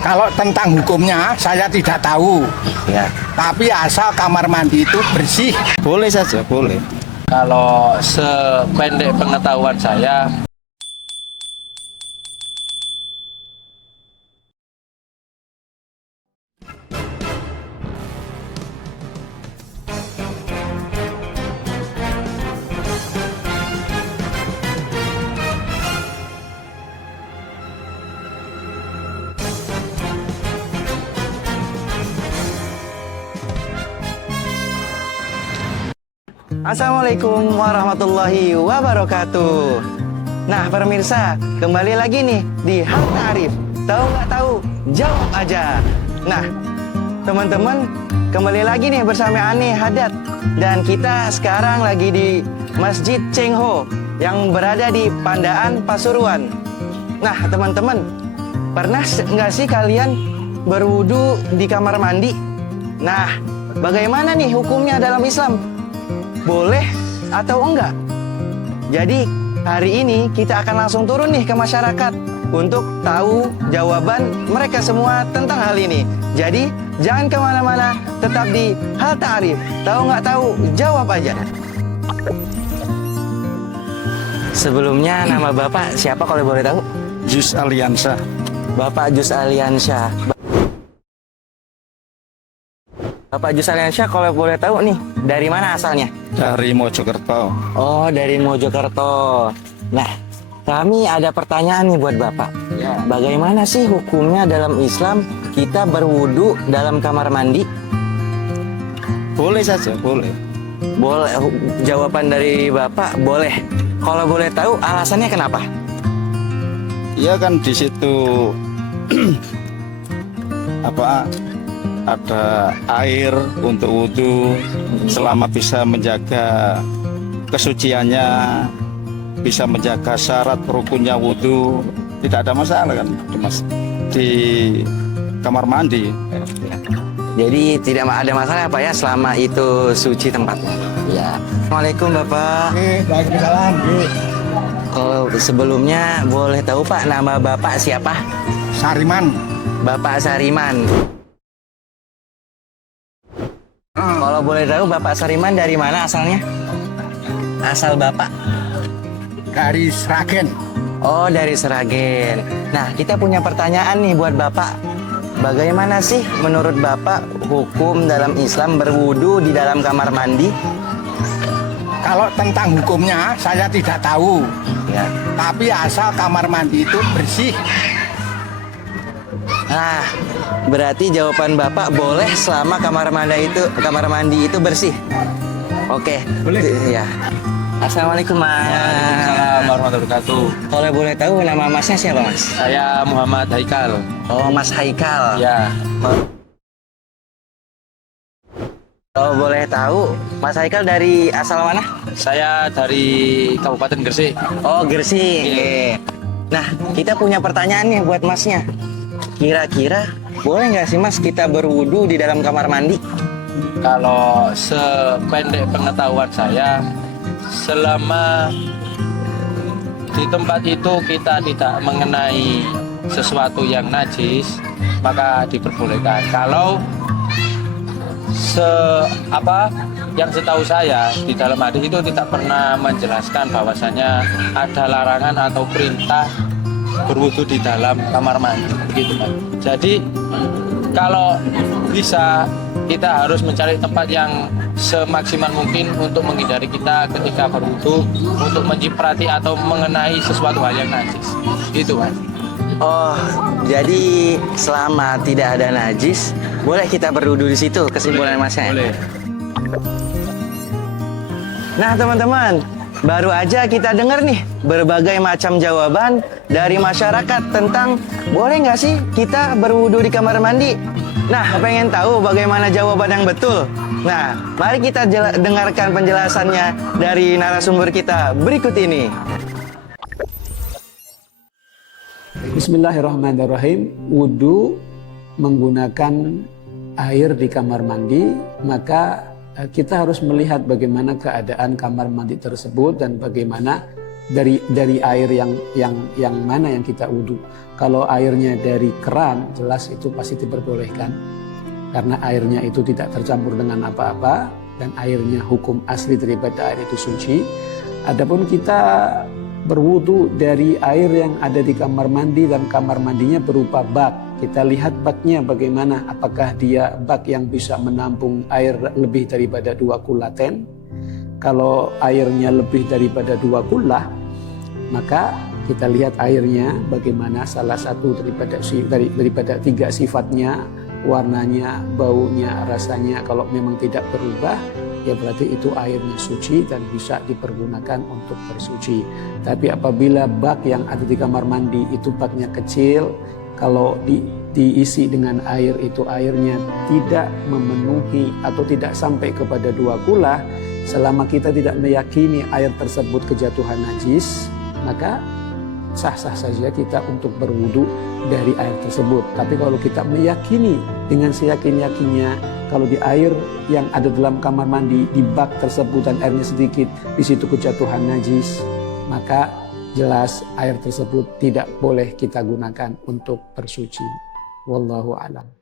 Kalau tentang hukumnya saya tidak tahu. Ya, Tapi asal kamar mandi itu bersih. boleh saja, boleh. Kalau sependek pengetahuan saya, Assalamualaikum warahmatullahi wabarakatuh. Nah, pemirsa, kembali lagi nih di Hal Ta'arif. Tahu nggak tahu? Jawab aja. Nah, teman-teman, kembali lagi nih bersama Ani Haddad. Dan kita sekarang lagi di Masjid Cheng Ho yang berada di Pandaan, Pasuruan. Nah, teman-teman, pernah nggak sih kalian berwudu di kamar mandi? Nah, bagaimana nih hukumnya dalam Islam? Boleh atau enggak? Jadi hari ini kita akan langsung turun nih ke masyarakat untuk tahu jawaban mereka semua tentang hal ini. Jadi jangan kemana-mana, tetap di Hal Ta'arif. Tahu nggak tahu, jawab aja. Sebelumnya nama Bapak siapa kalau boleh tahu? Jus Aliansa. Bapak Jus Aliansyah. Bapak Jus Aliansyah kalau boleh tahu nih, dari mana asalnya? Dari Mojokerto. Oh, dari Mojokerto. Nah, kami ada pertanyaan nih buat Bapak. Ya. Bagaimana sih hukumnya dalam Islam kita berwudu dalam kamar mandi? Boleh saja, boleh. Boleh. Jawaban dari Bapak boleh. Kalau boleh tahu alasannya kenapa? Ya kan di situ ada air untuk wudhu, selama bisa menjaga kesuciannya, bisa menjaga syarat rukunnya wudhu, tidak ada masalah kan, Mas, di kamar mandi. Jadi tidak ada masalah Pak ya selama itu suci tempatnya. Ya. Assalamualaikum Bapak. Waalaikumsalam. Kalau sebelumnya boleh tahu Pak nama Bapak siapa? Sariman. Bapak Sariman. Kalau boleh tahu Bapak Sariman dari mana asalnya? Asal Bapak? Dari Sragen. Oh, dari Sragen. Nah, kita punya pertanyaan nih buat Bapak. Bagaimana sih menurut Bapak hukum dalam Islam berwudu di dalam kamar mandi? Kalau tentang hukumnya saya tidak tahu. Ya. Tapi asal kamar mandi itu bersih. Nah, berarti jawaban Bapak boleh selama kamar mandi itu bersih. Oke. Boleh. Ya. Assalamualaikum Mas. Assalamualaikum warahmatullahi wabarakatuh. Kalau boleh tahu nama Masnya siapa Mas? Saya Muhammad Haikal. Oh, Mas Haikal. Ya, Kalau boleh tahu, Mas Haikal dari asal mana? saya dari Kabupaten Gresik. Oh, Gresik. Iya. Nah, kita punya pertanyaan nih buat Masnya. Kira-kira boleh nggak sih Mas kita berwudu di dalam kamar mandi? Kalau sependek pengetahuan saya, selama di tempat itu kita tidak mengenai sesuatu yang najis, maka diperbolehkan. Kalau yang setahu saya di dalam hadis itu tidak pernah menjelaskan bahwasanya ada larangan atau perintah berwudu di dalam kamar mandi, begitu Pak. Jadi kalau bisa kita harus mencari tempat yang semaksimal mungkin untuk menghindari kita ketika berwudu untuk menciprati atau mengenai sesuatu hal yang najis. Gitu Mas. Oh, jadi selama tidak ada najis, boleh kita berwudu di situ, kesimpulan Masnya. Boleh. Nah, teman-teman, baru aja kita dengar nih berbagai macam jawaban dari masyarakat tentang boleh nggak sih kita berwudu di kamar mandi. Nah, pengen tahu bagaimana jawaban yang betul? Nah, mari kita dengarkan penjelasannya dari narasumber kita berikut ini. Bismillahirrahmanirrahim. Wudu menggunakan air di kamar mandi, maka kita harus melihat bagaimana keadaan kamar mandi tersebut dan bagaimana dari air yang mana yang kita wudhu. Kalau airnya dari keran, jelas itu pasti diperbolehkan karena airnya itu tidak tercampur dengan apa-apa dan airnya hukum asli daripada air itu suci. Adapun kita berwudu dari air yang ada di kamar mandi dan kamar mandinya berupa bak. Kita lihat baknya bagaimana, apakah dia bak yang bisa menampung air lebih daripada 2 kulaten. Kalau airnya lebih daripada 2 kullah, maka kita lihat airnya bagaimana salah satu daripada 3 sifatnya, warnanya, baunya, rasanya. Kalau memang tidak berubah, ya berarti itu airnya suci dan bisa dipergunakan untuk bersuci. Tapi apabila bak yang ada di kamar mandi itu baknya kecil, kalau diisi dengan air itu airnya tidak memenuhi atau tidak sampai kepada 2 kullah, selama kita tidak meyakini air tersebut kejatuhan najis, maka sah-sah saja kita untuk berwudu dari air tersebut. Tapi kalau kita meyakini dengan seyakin-yakinnya kalau di air yang ada dalam kamar mandi di bak tersebut dan airnya sedikit, di situ kejatuhan najis, maka jelas air tersebut tidak boleh kita gunakan untuk bersuci. Wallahu a'lam.